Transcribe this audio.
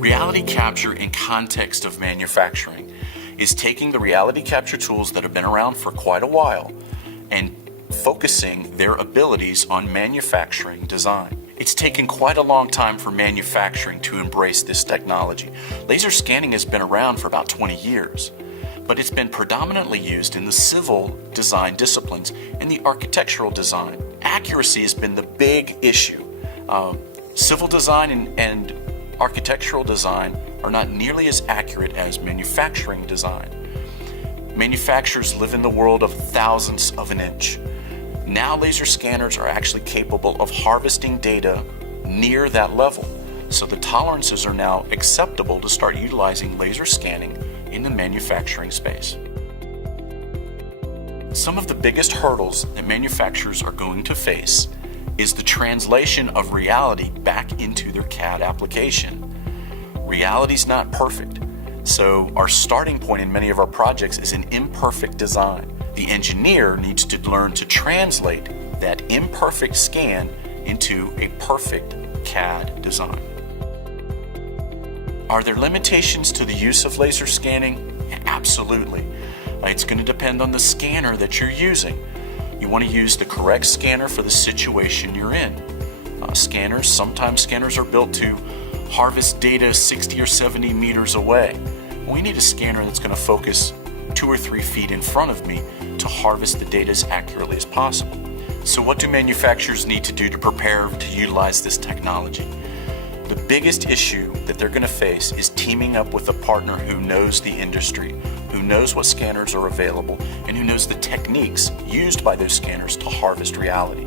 Reality capture in context of manufacturing is taking the reality capture tools that have been around for quite a while and focusing their abilities on manufacturing design. It's taken quite a long time for manufacturing to embrace this technology. Laser scanning has been around for about 20 years, but it's been predominantly used in the civil design disciplines and the architectural design. Accuracy has been the big issue. Civil design and architectural design are not nearly as accurate as manufacturing design. Manufacturers live in the world of thousandths of an inch. Now laser scanners are actually capable of harvesting data near that level. So the tolerances are now acceptable to start utilizing laser scanning in the manufacturing space. Some of the biggest hurdles that manufacturers are going to face is the translation of reality back into their CAD application. Reality's not perfect, so our starting point in many of our projects is an imperfect design. The engineer needs to learn to translate that imperfect scan into a perfect CAD design. Are there limitations to the use of laser scanning? Absolutely. It's going to depend on the scanner that you're using. You want to use the correct scanner for the situation you're in. Sometimes scanners are built to harvest data 60 or 70 meters away. We need a scanner that's going to focus 2 or 3 feet in front of me to harvest the data as accurately as possible. So what do manufacturers need to do to prepare to utilize this technology? The biggest issue that they're going to face is teaming up with a partner who knows the industry, who knows what scanners are available, and who knows the techniques used by those scanners to harvest reality.